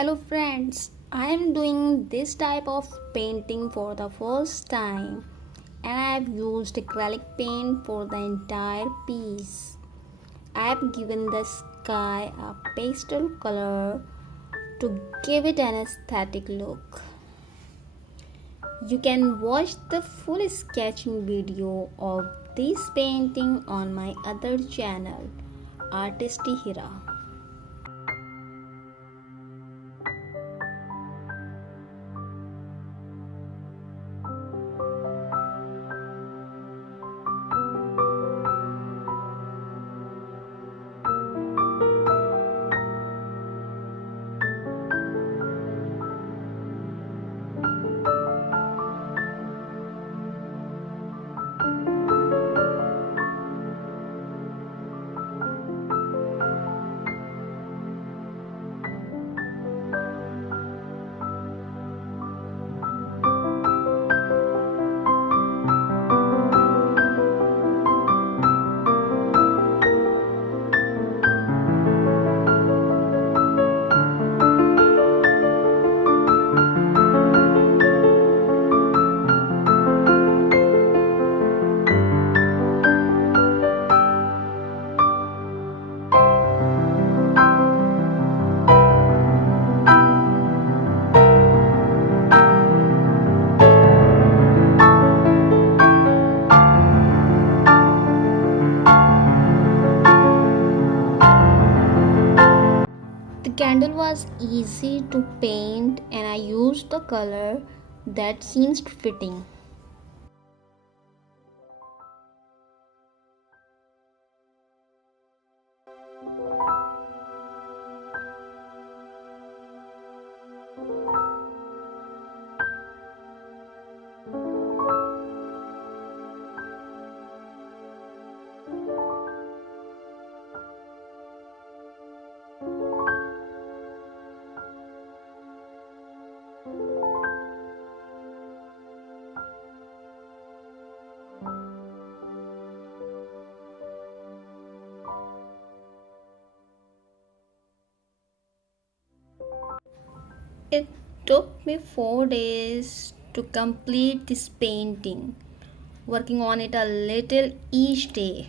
Hello friends, I am doing this type of painting for the first time and I have used acrylic paint for the entire piece. I have given the sky a pastel color to give it an aesthetic look. You can watch the full sketching video of this painting on my other channel, Artisty Hira. The candle was easy to paint and I used the color that seems fitting. It took me 4 days to complete this painting, working on it a little each day.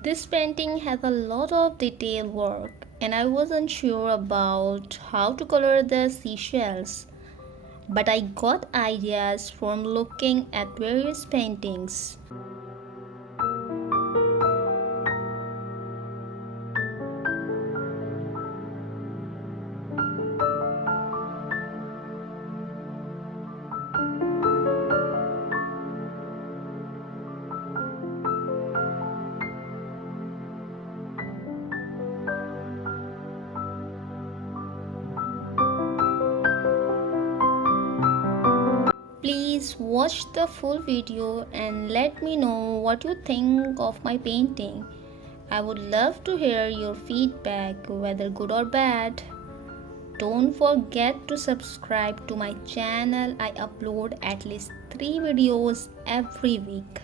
This painting has a lot of detail work and I wasn't sure about how to color the seashells, but I got ideas from looking at various paintings. Please watch the full video and let me know what you think of my painting. I would love to hear your feedback, whether good or bad. Don't forget to subscribe to my channel. I upload at least 3 videos every week.